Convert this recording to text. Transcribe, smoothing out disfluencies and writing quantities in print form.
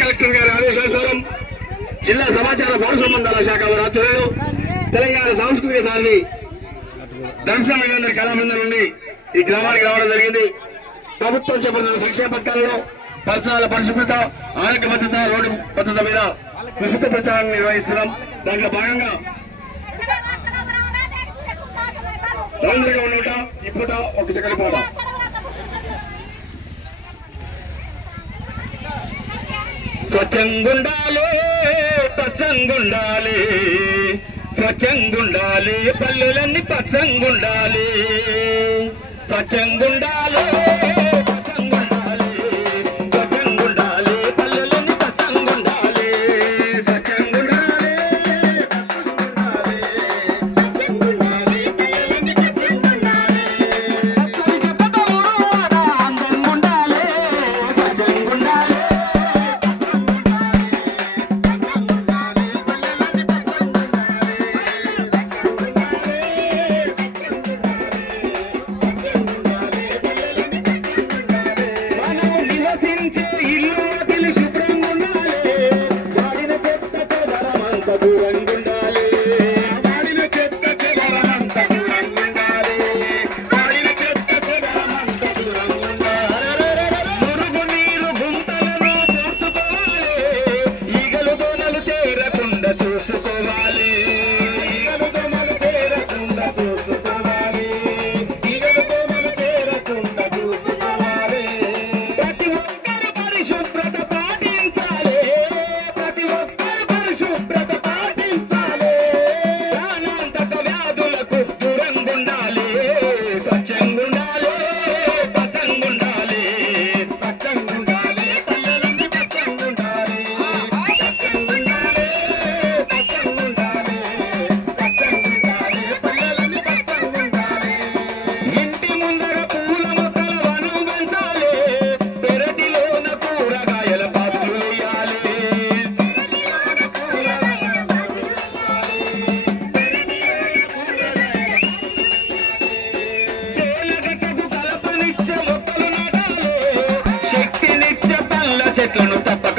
Collector గారి ఆదేశానుసారం జిల్లా సమాచార పౌర సంబంధాల శాఖ వారి ఆధ్వర్యంలో తెలంగాణ సాంస్కృతిక సారథి దర్శనం వీరేంద్ర కళాబృందం నుండి ఈ గ్రామానికి రావడం జరిగింది. ప్రభుత్వం చేపడుతున్న సంక్షేమ పథకాలలో పరిసరాల పరిశుభ్రత, ఆరోగ్య భద్రత, రోడ్డు భద్రత మీద విస్తృత ప్రచారాన్ని నిర్వహిస్తున్నాం. దాంట్లో భాగంగా రౌండ్గా ఉన్నట ఇప్పుడు ఒక చక్కని పాట స్వచ్ఛంగుండాలి, పచ్చంగుండాలి, స్వచ్ఛంగుండాలి, పల్లెలన్నీ పచ్చంగుండాలి, స్వచ్ఛంగుండాలి, చెట్లను తప్ప